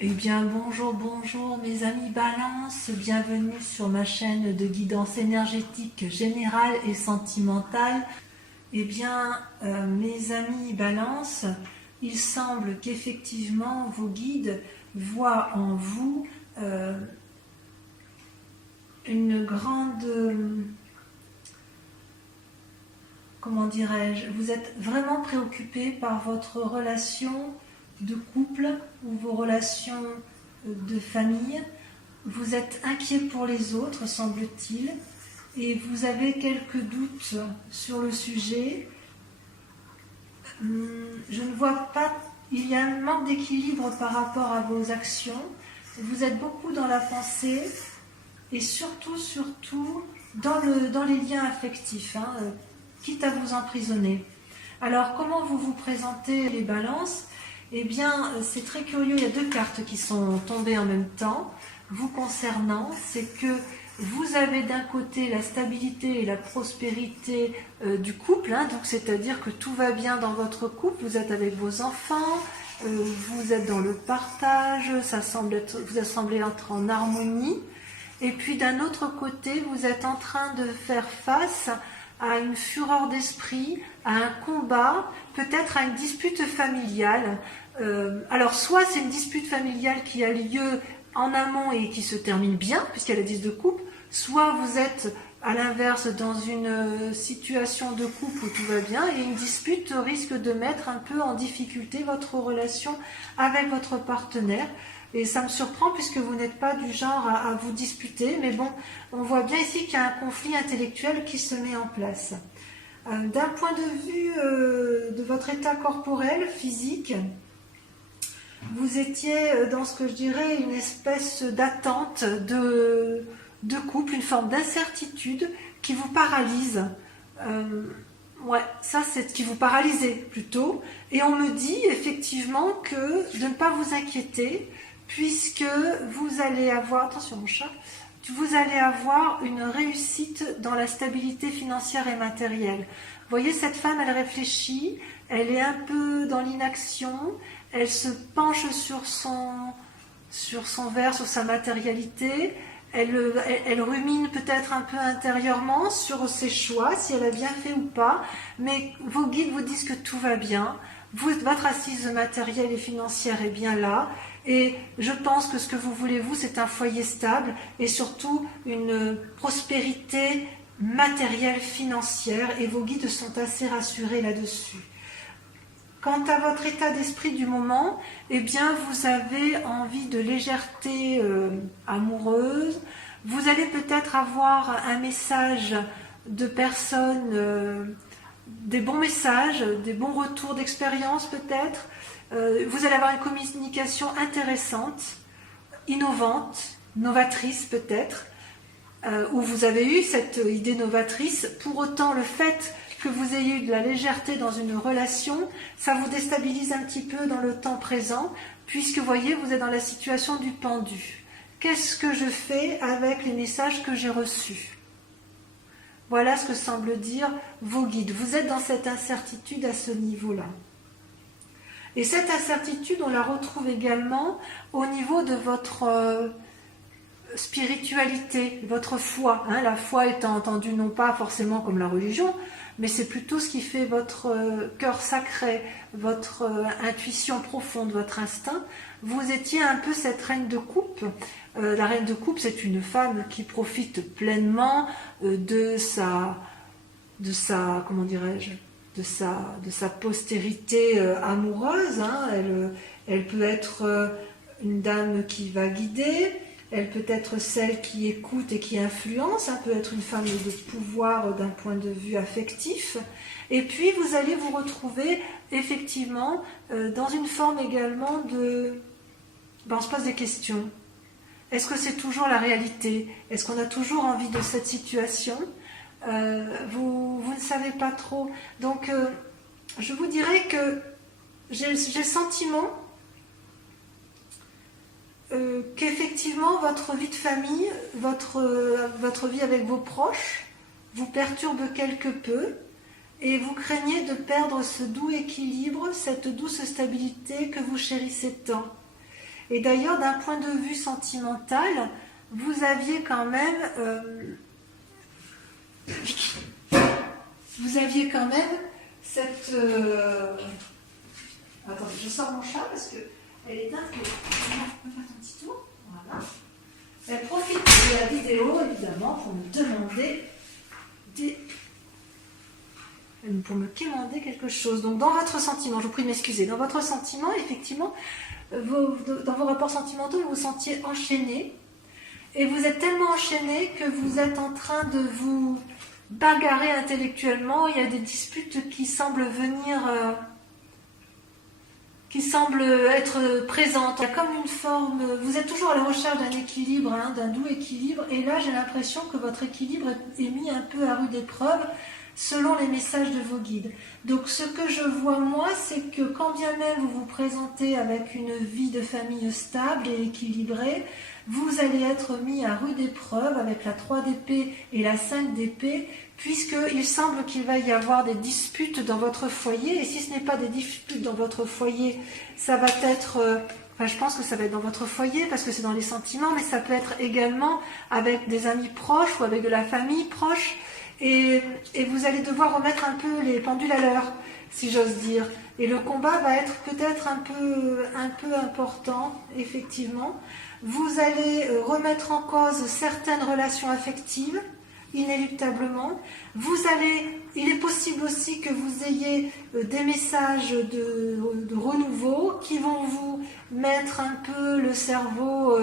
Eh bien, bonjour, bonjour mes amis Balance, bienvenue sur ma chaîne de guidance énergétique générale et sentimentale. Eh bien, mes amis Balance, il semble qu'effectivement vos guides voient en vous une grande, comment dirais-je, vous êtes vraiment préoccupé par votre relation de couple ou vos relations de famille. Vous êtes inquiet pour les autres, semble-t-il, et vous avez quelques doutes sur le sujet. Je ne vois pas, il y a un manque d'équilibre par rapport à vos actions. Vous êtes beaucoup dans la pensée et surtout dans les liens affectifs, quitte à vous emprisonner. Alors, comment vous vous présentez les balances? Eh bien, c'est très curieux, il y a deux cartes qui sont tombées en même temps. Vous concernant, c'est que vous avez d'un côté la stabilité et la prospérité du couple, donc c'est-à-dire que tout va bien dans votre couple, vous êtes avec vos enfants, vous êtes dans le partage, vous semblez être en harmonie. Et puis d'un autre côté, vous êtes en train de faire face à une fureur d'esprit, à un combat, peut-être à une dispute familiale. Alors soit c'est une dispute familiale qui a lieu en amont et qui se termine bien, puisqu'il y a la 10 de coupe, soit vous êtes à l'inverse dans une situation de couple où tout va bien et une dispute risque de mettre un peu en difficulté votre relation avec votre partenaire. Et ça me surprend puisque vous n'êtes pas du genre à vous disputer, mais bon, on voit bien ici qu'il y a un conflit intellectuel qui se met en place. D'un point de vue de votre état corporel, physique, vous étiez dans ce que je dirais une espèce d'attente de couple, une forme d'incertitude qui vous paralyse. Ouais, ça c'est ce qui vous paralysait plutôt. Et on me dit effectivement que de ne pas vous inquiéter, puisque vous allez avoir, attention mon chat, vous allez avoir une réussite dans la stabilité financière et matérielle. Vous voyez, cette femme, elle réfléchit, elle est un peu dans l'inaction, elle se penche sur son verre, sur sa matérialité, elle rumine peut-être un peu intérieurement sur ses choix, si elle a bien fait ou pas, mais vos guides vous disent que tout va bien, votre assise matérielle et financière est bien là, et je pense que ce que vous voulez, vous, c'est un foyer stable et surtout une prospérité matérielle, financière, et vos guides sont assez rassurés là-dessus. Quant à votre état d'esprit du moment, eh bien, vous avez envie de légèreté amoureuse. Vous allez peut-être avoir un message de personnes, des bons messages, des bons retours d'expérience peut-être. Vous allez avoir une communication intéressante, innovante, novatrice peut-être, où vous avez eu cette idée novatrice. Pour autant, le fait que vous ayez eu de la légèreté dans une relation, ça vous déstabilise un petit peu dans le temps présent, puisque vous voyez, vous êtes dans la situation du pendu. Qu'est-ce que je fais avec les messages que j'ai reçus? Voilà ce que semblent dire vos guides. Vous êtes dans cette incertitude à ce niveau-là. Et cette incertitude, on la retrouve également au niveau de votre spiritualité, votre foi. La foi étant entendue non pas forcément comme la religion, mais c'est plutôt ce qui fait votre cœur sacré, votre intuition profonde, votre instinct. Vous étiez un peu cette reine de coupe. La reine de coupe, c'est une femme qui profite pleinement de sa comment dirais-je, de sa postérité amoureuse. Elle peut être une dame qui va guider, elle peut être celle qui écoute et qui influence, peut être une femme de pouvoir d'un point de vue affectif. Et puis vous allez vous retrouver effectivement dans une forme également de... on se pose des questions. Est-ce que c'est toujours la réalité? Est-ce qu'on a toujours envie de cette situation? Vous ne savez pas trop. Donc, je vous dirais que j'ai le sentiment qu'effectivement, votre vie de famille, votre vie avec vos proches, vous perturbe quelque peu et vous craignez de perdre ce doux équilibre, cette douce stabilité que vous chérissez tant. Et d'ailleurs, d'un point de vue sentimental, vous aviez quand même... cette... Attendez, je sors mon chat parce qu'elle est un peu... On va faire un petit tour. Voilà. Elle profite de la vidéo, évidemment, pour me demander pour me quémander quelque chose. Donc, dans votre sentiment, je vous prie de m'excuser, dans votre sentiment, effectivement, dans vos rapports sentimentaux, vous vous sentiez enchaîné. Et vous êtes tellement enchaîné que vous êtes en train de vous bagarrer intellectuellement. Il y a des disputes qui semblent venir... qui semble être présente. Il y a comme une forme... Vous êtes toujours à la recherche d'un équilibre, hein, d'un doux équilibre. Et là, j'ai l'impression que votre équilibre est mis un peu à rude épreuve selon les messages de vos guides. Donc, ce que je vois, moi, c'est que quand bien même vous vous présentez avec une vie de famille stable et équilibrée, vous allez être mis à rude épreuve avec la 3 d'épée et la 5 d'épée, puisqu'il semble qu'il va y avoir des disputes dans votre foyer, et si ce n'est pas des disputes dans votre foyer, ça va être... Enfin, je pense que ça va être dans votre foyer, parce que c'est dans les sentiments, mais ça peut être également avec des amis proches ou avec de la famille proche, et vous allez devoir remettre un peu les pendules à l'heure, si j'ose dire. Et le combat va être peut-être un peu important, effectivement. Vous allez remettre en cause certaines relations affectives, inéluctablement. Il est possible aussi que vous ayez des messages de renouveau qui vont vous mettre un peu le cerveau,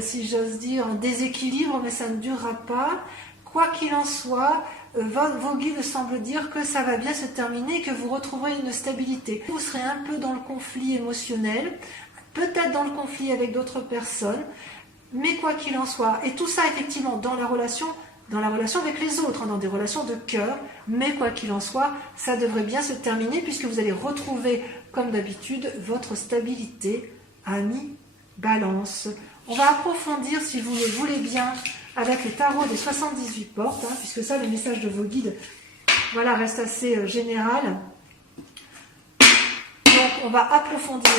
si j'ose dire, en déséquilibre, mais ça ne durera pas. Quoi qu'il en soit, vos guides semblent dire que ça va bien se terminer et que vous retrouverez une stabilité. Vous serez un peu dans le conflit émotionnel, peut-être dans le conflit avec d'autres personnes, mais quoi qu'il en soit, et tout ça effectivement dans la relation avec les autres, hein, dans des relations de cœur, mais quoi qu'il en soit, ça devrait bien se terminer puisque vous allez retrouver, comme d'habitude, votre stabilité, amis, balance. On va approfondir, si vous le voulez bien, avec le tarot des 78 portes, hein, puisque ça, le message de vos guides, voilà, reste assez général. Donc, on va approfondir.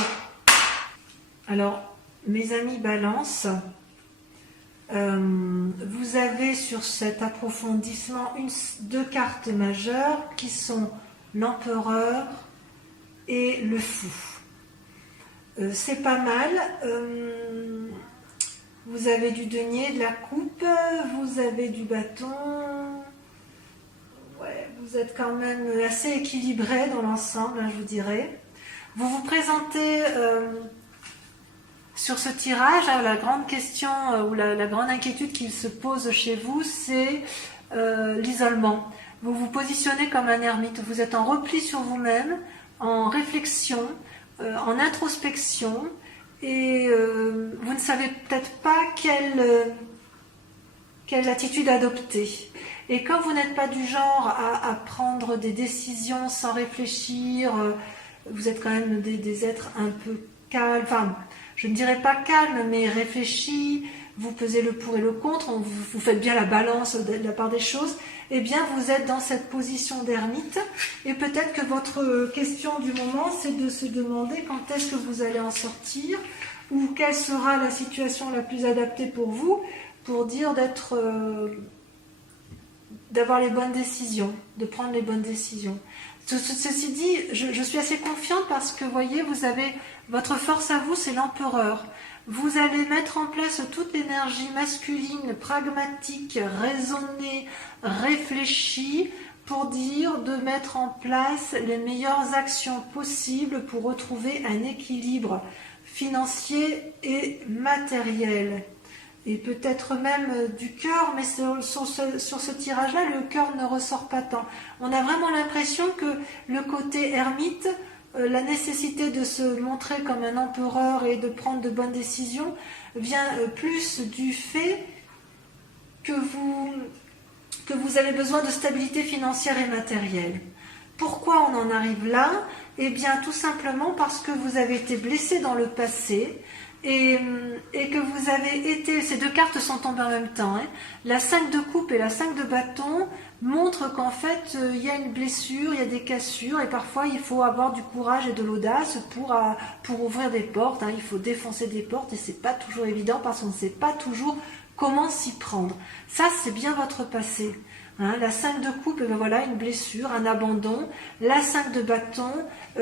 Alors, mes amis balance, vous avez sur cet approfondissement deux cartes majeures qui sont l'empereur et le fou. C'est pas mal. Vous avez du denier, de la coupe, vous avez du bâton. Ouais, vous êtes quand même assez équilibré dans l'ensemble, hein, je vous dirais. Vous vous présentez sur ce tirage, hein, la grande question ou la grande inquiétude qui se pose chez vous, c'est l'isolement. Vous vous positionnez comme un ermite, vous êtes en repli sur vous-même, en réflexion, en introspection, et vous ne savez peut-être pas quelle attitude adopter. Et comme vous n'êtes pas du genre à prendre des décisions sans réfléchir, vous êtes quand même des êtres un peu calmes, enfin, je ne dirais pas calmes, mais réfléchis, vous pesez le pour et le contre, vous faites bien la balance de la part des choses, eh bien vous êtes dans cette position d'ermite, et peut-être que votre question du moment, c'est de se demander quand est-ce que vous allez en sortir, ou quelle sera la situation la plus adaptée pour vous, pour dire d'avoir les bonnes décisions, de prendre les bonnes décisions. Ceci dit, je suis assez confiante parce que, vous voyez, vous avez votre force à vous, c'est l'empereur. Vous allez mettre en place toute l'énergie masculine, pragmatique, raisonnée, réfléchie, pour dire de mettre en place les meilleures actions possibles pour retrouver un équilibre financier et matériel. Et peut-être même du cœur, mais sur ce tirage-là, le cœur ne ressort pas tant. On a vraiment l'impression que le côté ermite, la nécessité de se montrer comme un empereur et de prendre de bonnes décisions, vient plus du fait que vous avez besoin de stabilité financière et matérielle. Pourquoi on en arrive là ? Eh bien, tout simplement parce que vous avez été blessé dans le passé et que vous avez été... Ces deux cartes sont tombées en même temps. Hein. La 5 de coupe et la 5 de bâton montrent qu'en fait, il y a une blessure, il y a des cassures et parfois, il faut avoir du courage et de l'audace pour ouvrir des portes. Hein. Il faut défoncer des portes et c'est pas toujours évident parce qu'on ne sait pas toujours comment s'y prendre. Ça, c'est bien votre passé. Hein, la 5 de coupe, ben voilà, une blessure, un abandon. La 5 de bâton,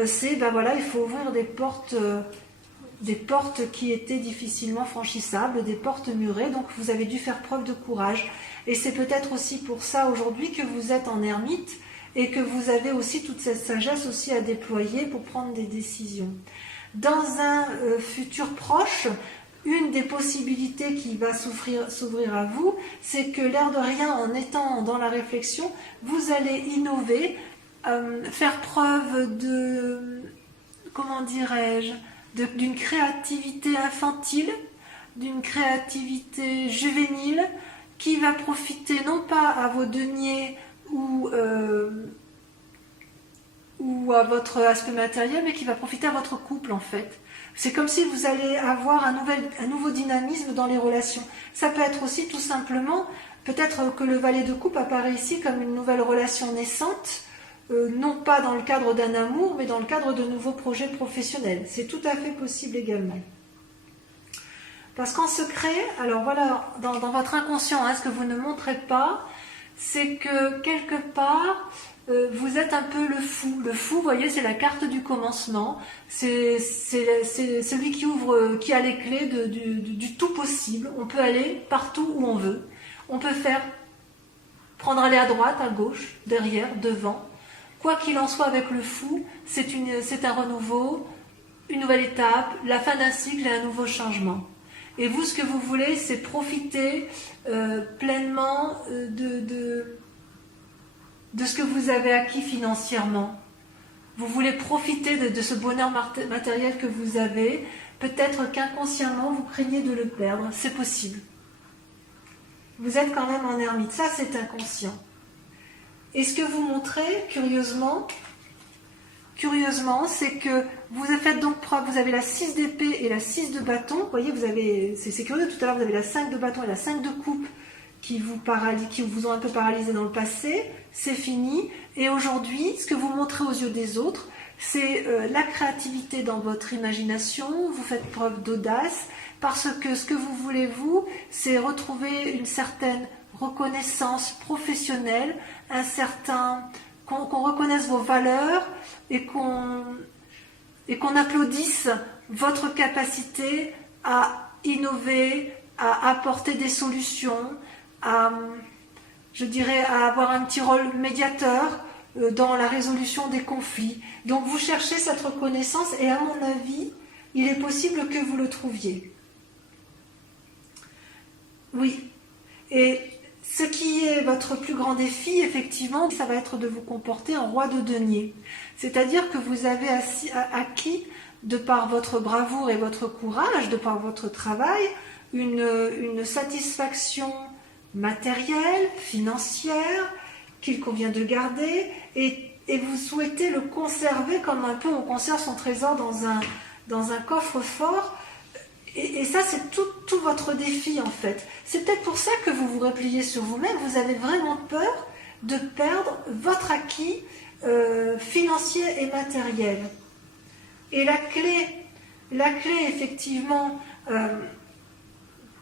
c'est, ben voilà, il faut ouvrir des portes qui étaient difficilement franchissables, des portes murées, donc vous avez dû faire preuve de courage. Et c'est peut-être aussi pour ça aujourd'hui que vous êtes en ermite et que vous avez aussi toute cette sagesse aussi à déployer pour prendre des décisions. Dans un futur proche, une des possibilités qui va s'ouvrir à vous, c'est que l'air de rien, en étant dans la réflexion, vous allez innover, faire preuve de, comment dirais-je, d'une créativité infantile, d'une créativité juvénile, qui va profiter non pas à vos deniers ou à votre aspect matériel, mais qui va profiter à votre couple en fait. C'est comme si vous allez avoir un nouveau dynamisme dans les relations. Ça peut être aussi tout simplement, peut-être que le valet de coupe apparaît ici comme une nouvelle relation naissante, non pas dans le cadre d'un amour, mais dans le cadre de nouveaux projets professionnels. C'est tout à fait possible également. Parce qu'en secret, alors voilà, dans votre inconscient, hein, ce que vous ne montrez pas, c'est que quelque part, vous êtes un peu le fou. Le fou, vous voyez, c'est la carte du commencement. C'est celui qui a les clés du tout possible. On peut aller partout où on veut. On peut prendre aller à droite, à gauche, derrière, devant. Quoi qu'il en soit avec le fou, c'est un renouveau, une nouvelle étape, la fin d'un cycle et un nouveau changement. Et vous, ce que vous voulez, c'est profiter pleinement de ce que vous avez acquis financièrement. Vous voulez profiter de ce bonheur matériel que vous avez. Peut-être qu'inconsciemment, vous craignez de le perdre. C'est possible. Vous êtes quand même en ermite. Ça, c'est inconscient. Et ce que vous montrez, curieusement, c'est que vous faites donc preuve, vous avez la 6 d'épée et la 6 de bâton. Vous voyez, c'est curieux, tout à l'heure, vous avez la 5 de bâton et la 5 de coupe qui vous ont un peu paralysé dans le passé. C'est fini. Et aujourd'hui, ce que vous montrez aux yeux des autres, c'est la créativité dans votre imagination. Vous faites preuve d'audace parce que ce que vous voulez, vous, c'est retrouver une certaine reconnaissance professionnelle, qu'on reconnaisse vos valeurs et qu'on applaudisse votre capacité à innover, à apporter des solutions, à avoir un petit rôle médiateur dans la résolution des conflits. Donc vous cherchez cette reconnaissance et à mon avis, il est possible que vous le trouviez. Oui. Et ce qui est votre plus grand défi, effectivement, ça va être de vous comporter en roi de denier. C'est-à-dire que vous avez acquis, de par votre bravoure et votre courage, de par votre travail, une satisfaction matérielle, financière, qu'il convient de garder, et vous souhaitez le conserver comme un peu on conserve son trésor dans un coffre-fort. Et ça, c'est tout votre défi, en fait. C'est peut-être pour ça que vous vous repliez sur vous-même. Vous avez vraiment peur de perdre votre acquis financier et matériel. Et la clé effectivement,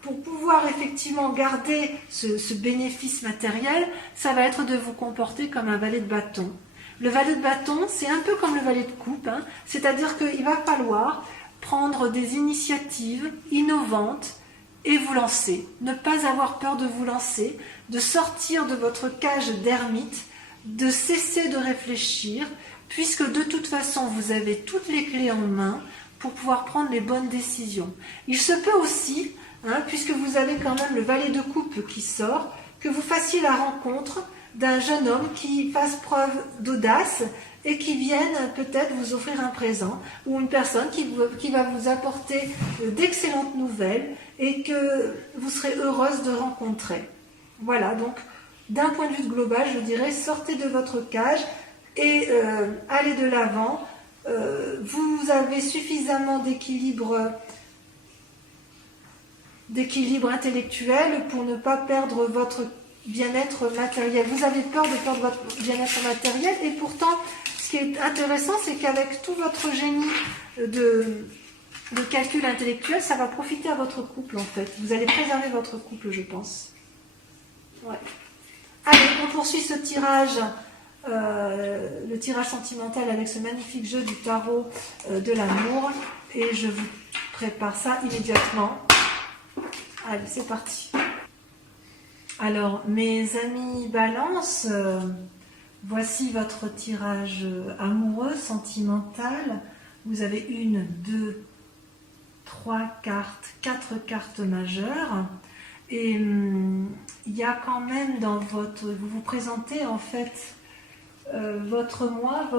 pour pouvoir effectivement garder ce bénéfice matériel, ça va être de vous comporter comme un valet de bâton. Le valet de bâton, c'est un peu comme le valet de coupe, hein, c'est-à-dire qu'il va falloir prendre des initiatives innovantes et vous lancer. Ne pas avoir peur de vous lancer, de sortir de votre cage d'ermite, de cesser de réfléchir, puisque de toute façon, vous avez toutes les clés en main pour pouvoir prendre les bonnes décisions. Il se peut aussi, puisque vous avez quand même le valet de coupe qui sort, que vous fassiez la rencontre d'un jeune homme qui fasse preuve d'audace et qui vienne peut-être vous offrir un présent, ou une personne qui va vous apporter d'excellentes nouvelles et que vous serez heureuse de rencontrer. Voilà, donc d'un point de vue global, je dirais, sortez de votre cage et allez de l'avant, vous avez suffisamment d'équilibre intellectuel pour ne pas perdre votre bien-être matériel. Vous avez peur de perdre votre bien-être matériel et pourtant, ce qui est intéressant, c'est qu'avec tout votre génie de calcul intellectuel, ça va profiter à votre couple en fait. Vous allez préserver votre couple, je pense. Ouais. Allez, on poursuit ce tirage, le tirage sentimental avec ce magnifique jeu du tarot de l'amour. Et je vous prépare ça immédiatement. Allez, c'est parti. Alors, mes amis Balance, voici votre tirage amoureux, sentimental. Vous avez 1, 2, 3 cartes, 4 cartes majeures. Et il y a quand même dans votre... Vous vous présentez en fait votre mois,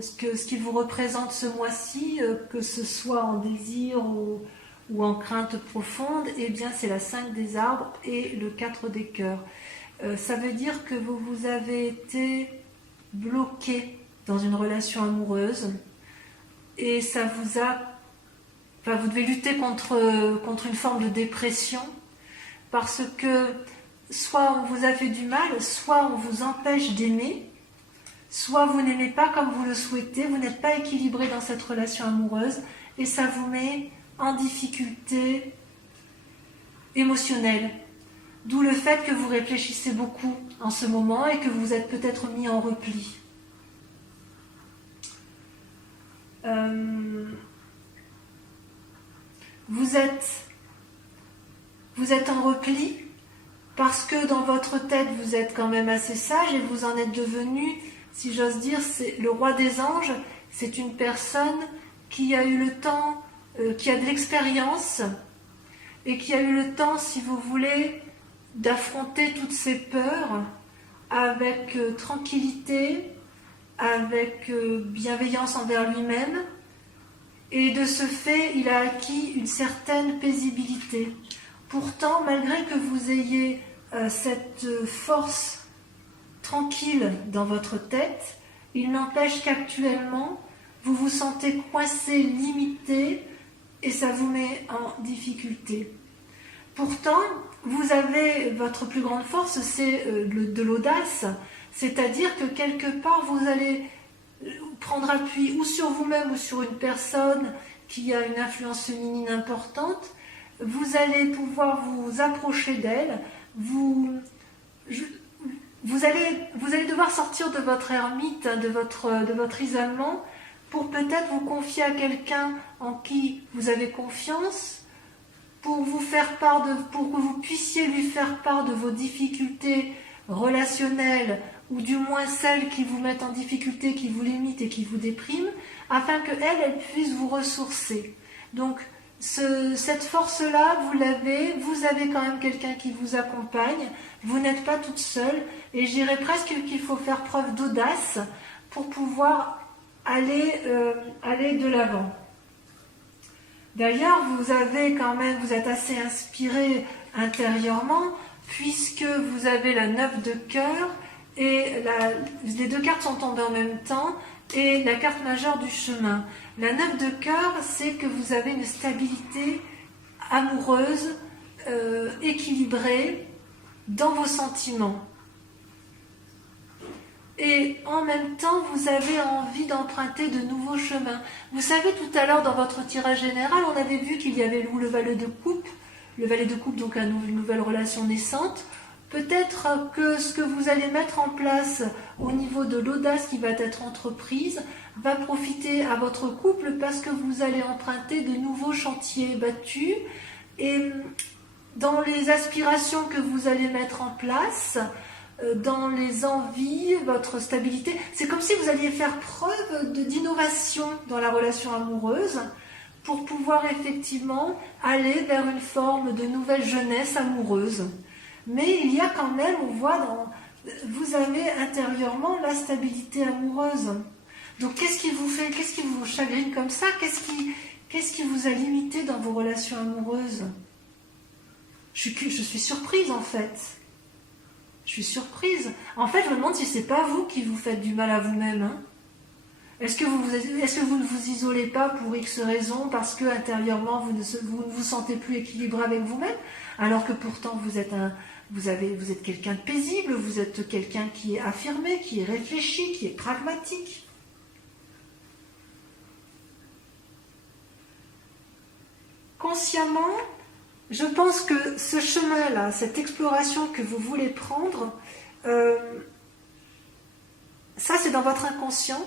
ce qui vous représente ce mois-ci, que ce soit en désir ou en crainte profonde, eh bien c'est la 5 des arbres et le 4 des cœurs. Ça veut dire que vous avez été bloqué dans une relation amoureuse et ça vous a... Enfin, vous devez lutter contre une forme de dépression parce que soit on vous a fait du mal, soit on vous empêche d'aimer, soit vous n'aimez pas comme vous le souhaitez, vous n'êtes pas équilibré dans cette relation amoureuse et ça vous met en difficulté émotionnelle. D'où le fait que vous réfléchissez beaucoup en ce moment et que vous êtes peut-être mis en repli. Vous êtes en repli parce que dans votre tête, vous êtes quand même assez sage et vous en êtes devenu, si j'ose dire, c'est le roi des anges. C'est une personne qui a eu le temps, qui a de l'expérience et qui a eu le temps, si vous voulez, d'affronter toutes ses peurs avec tranquillité, avec bienveillance envers lui-même. Et de ce fait, il a acquis une certaine paisibilité. Pourtant, malgré que vous ayez cette force tranquille dans votre tête, il n'empêche qu'actuellement, vous vous sentez coincé, limité, et ça vous met en difficulté. Pourtant, vous avez votre plus grande force, c'est de l'audace, c'est-à-dire que quelque part, vous allez prendre appui ou sur vous-même ou sur une personne qui a une influence féminine importante, vous allez pouvoir vous approcher d'elle, vous allez devoir sortir de votre ermite, de votre isolement, pour peut-être vous confier à quelqu'un en qui vous avez confiance, pour que vous puissiez lui faire part de vos difficultés relationnelles, ou du moins celles qui vous mettent en difficulté, qui vous limitent et qui vous dépriment, afin qu'elle puisse vous ressourcer. Donc, cette force-là, vous avez quand même quelqu'un qui vous accompagne, vous n'êtes pas toute seule, et je dirais presque qu'il faut faire preuve d'audace pour pouvoir aller de l'avant. D'ailleurs, vous êtes assez inspiré intérieurement, puisque vous avez la 9 de cœur, et les deux cartes sont tombées en même temps, et la carte majeure du chemin. La 9 de cœur, c'est que vous avez une stabilité amoureuse, équilibrée dans vos sentiments. Et en même temps, vous avez envie d'emprunter de nouveaux chemins. Vous savez, tout à l'heure, dans votre tirage général, on avait vu qu'il y avait le valet de coupe. Le valet de coupe, donc une nouvelle relation naissante. Peut-être que ce que vous allez mettre en place au niveau de l'audace qui va être entreprise va profiter à votre couple parce que vous allez emprunter de nouveaux chantiers battus. Et dans les aspirations que vous allez mettre en place, dans les envies, votre stabilité, c'est comme si vous alliez faire preuve d'innovation dans la relation amoureuse pour pouvoir effectivement aller vers une forme de nouvelle jeunesse amoureuse. Mais il y a quand même, vous avez intérieurement la stabilité amoureuse. Donc qu'est-ce qui vous chagrine comme ça? Qu'est-ce qui vous a limité dans vos relations amoureuses? Je suis surprise en fait. Je suis surprise. En fait, je me demande si c'est pas vous qui vous faites du mal à vous-même. Hein. Est-ce que vous ne vous isolez pas pour X raisons, parce que intérieurement vous ne vous sentez plus équilibré avec vous-même, alors que pourtant vous êtes quelqu'un de paisible, vous êtes quelqu'un qui est affirmé, qui est réfléchi, qui est pragmatique. Consciemment, je pense que ce chemin-là, cette exploration que vous voulez prendre, ça c'est dans votre inconscient.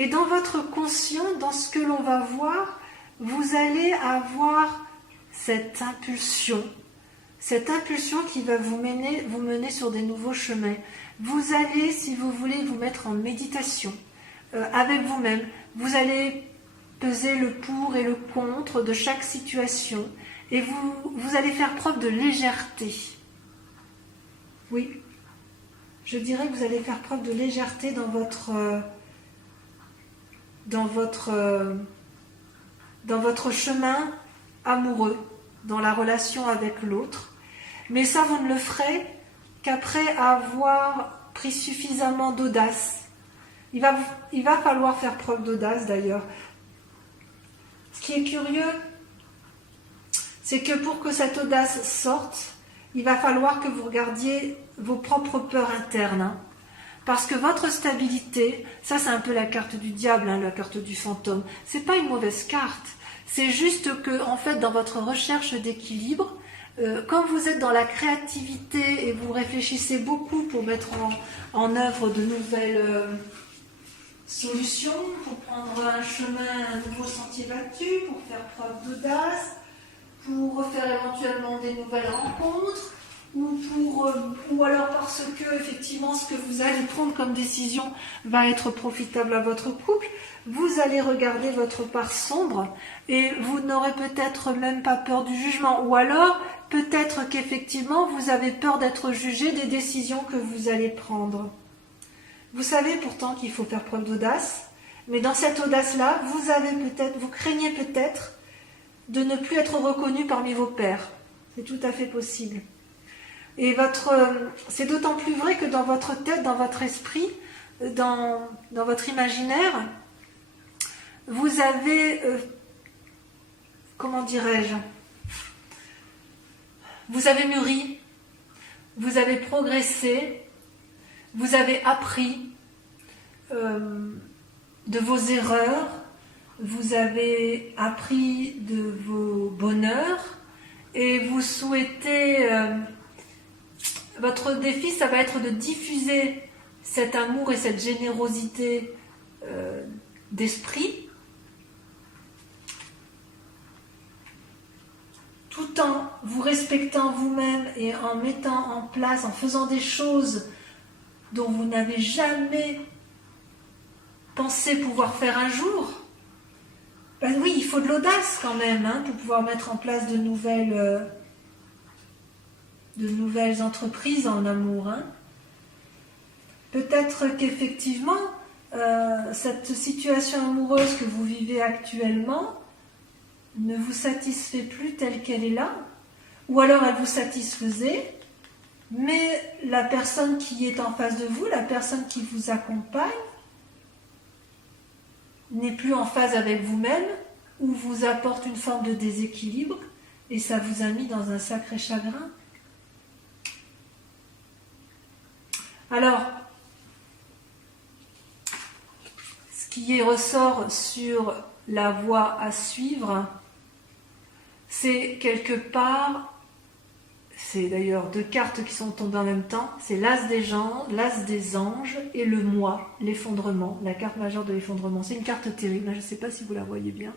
Et dans votre conscient, dans ce que l'on va voir, vous allez avoir cette impulsion qui va vous mener sur des nouveaux chemins. Vous allez, si vous voulez, vous mettre en méditation avec vous-même. Vous allez peser le pour et le contre de chaque situation et vous allez faire preuve de légèreté. Oui, je dirais que vous allez faire preuve de légèreté dans votre chemin amoureux, dans la relation avec l'autre. Mais ça, vous ne le ferez qu'après avoir pris suffisamment d'audace. Il va falloir faire preuve d'audace d'ailleurs. Ce qui est curieux, c'est que pour que cette audace sorte, il va falloir que vous regardiez vos propres peurs internes. Hein. Parce que votre stabilité, ça c'est un peu la carte du diable, hein, la carte du fantôme. C'est pas une mauvaise carte. C'est juste que, en fait, dans votre recherche d'équilibre, quand vous êtes dans la créativité et vous réfléchissez beaucoup pour mettre en œuvre de nouvelles solutions, pour prendre un chemin, un nouveau sentier battu, pour faire preuve d'audace, pour faire éventuellement des nouvelles rencontres, ou alors parce que effectivement ce que vous allez prendre comme décision va être profitable à votre couple, vous allez regarder votre part sombre et vous n'aurez peut-être même pas peur du jugement, ou alors peut-être qu'effectivement vous avez peur d'être jugé des décisions que vous allez prendre. Vous savez pourtant qu'il faut faire preuve d'audace, mais dans cette audace-là, vous craignez peut-être de ne plus être reconnu parmi vos pairs. C'est tout à fait possible. Et c'est d'autant plus vrai que dans votre tête, dans votre esprit, dans votre imaginaire, vous avez, comment dirais-je, vous avez mûri, vous avez progressé, vous avez appris de vos erreurs, vous avez appris de vos bonheurs et vous souhaitez... votre défi, ça va être de diffuser cet amour et cette générosité d'esprit tout en vous respectant vous-même et en mettant en place, en faisant des choses dont vous n'avez jamais pensé pouvoir faire un jour. Ben oui, il faut de l'audace quand même hein, pour pouvoir mettre en place de nouvelles entreprises en amour. Hein. Peut-être qu'effectivement, cette situation amoureuse que vous vivez actuellement ne vous satisfait plus telle qu'elle est là, ou alors elle vous satisfaisait, mais la personne qui est en face de vous, la personne qui vous accompagne, n'est plus en phase avec vous-même, ou vous apporte une forme de déséquilibre, et ça vous a mis dans un sacré chagrin. Alors, ce qui ressort sur la voie à suivre, c'est quelque part, c'est d'ailleurs deux cartes qui sont tombées en même temps, c'est l'as des anges et le moi, l'effondrement, la carte majeure de l'effondrement. C'est une carte terrible, je ne sais pas si vous la voyez bien.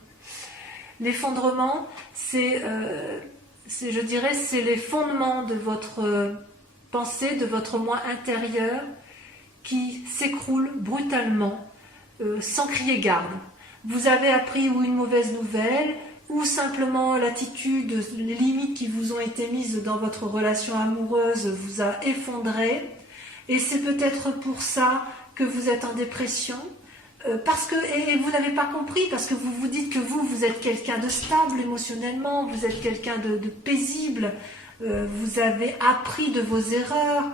L'effondrement, c'est les fondements de votre pensée, de votre moi intérieur qui s'écroule brutalement, sans crier garde. Vous avez appris ou une mauvaise nouvelle, ou simplement l'attitude, les limites qui vous ont été mises dans votre relation amoureuse vous a effondré, et c'est peut-être pour ça que vous êtes en dépression, et vous n'avez pas compris, parce que vous vous dites que vous êtes quelqu'un de stable émotionnellement, vous êtes quelqu'un de paisible, vous avez appris de vos erreurs,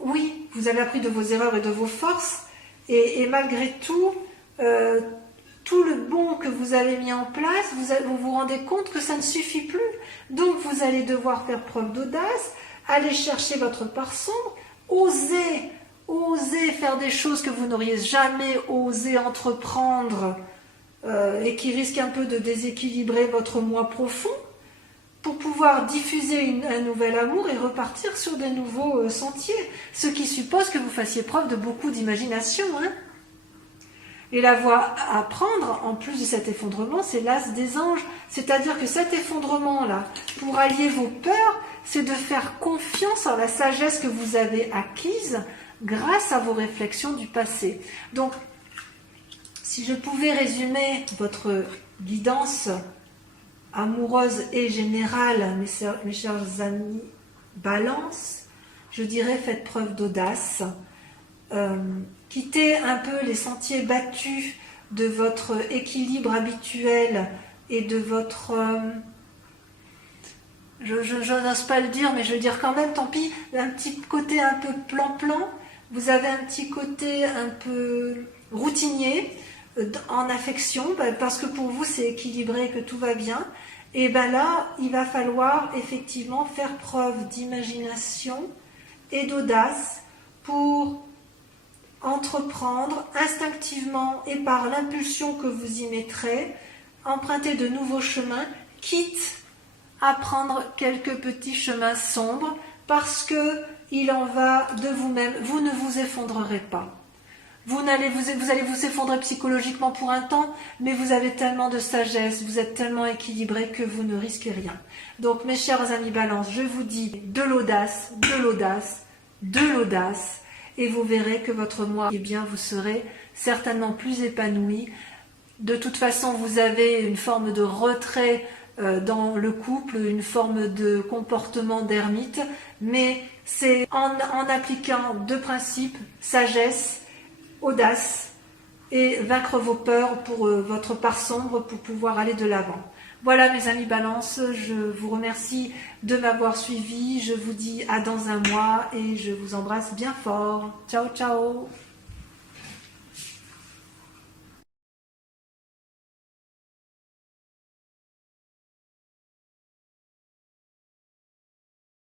oui, vous avez appris de vos erreurs et de vos forces, Et malgré tout, tout le bon que vous avez mis en place, vous vous rendez compte que ça ne suffit plus. Donc vous allez devoir faire preuve d'audace, aller chercher votre part sombre, oser faire des choses que vous n'auriez jamais osé entreprendre et qui risquent un peu de déséquilibrer votre moi profond, pour pouvoir diffuser un nouvel amour et repartir sur de nouveaux sentiers. Ce qui suppose que vous fassiez preuve de beaucoup d'imagination. Et la voie à prendre, en plus de cet effondrement, c'est l'as des anges. C'est-à-dire que cet effondrement-là, pour allier vos peurs, c'est de faire confiance en la sagesse que vous avez acquise grâce à vos réflexions du passé. Donc, si je pouvais résumer votre guidance amoureuse et générale, mes chers amis Balance, je dirais faites preuve d'audace, quittez un peu les sentiers battus de votre équilibre habituel et de votre... je n'ose pas le dire, mais je vais le dire quand même, tant pis, un petit côté un peu plan-plan, vous avez un petit côté un peu routinier en affection, parce que pour vous c'est équilibré et que tout va bien, et là, il va falloir effectivement faire preuve d'imagination et d'audace pour entreprendre instinctivement et par l'impulsion que vous y mettrez, emprunter de nouveaux chemins, quitte à prendre quelques petits chemins sombres, parce que il en va de vous-même. Vous ne vous effondrerez pas. Vous allez vous effondrer psychologiquement pour un temps, mais vous avez tellement de sagesse, vous êtes tellement équilibré que vous ne risquez rien. Donc mes chers amis Balance, je vous dis de l'audace, de l'audace, de l'audace, et vous verrez que votre moi, eh bien, vous serez certainement plus épanoui. De toute façon, vous avez une forme de retrait dans le couple, une forme de comportement d'ermite, mais c'est en appliquant deux principes, sagesse, audace, et vaincre vos peurs pour votre part sombre pour pouvoir aller de l'avant. Voilà mes amis Balance, je vous remercie de m'avoir suivi, je vous dis à dans un mois et je vous embrasse bien fort. Ciao ciao.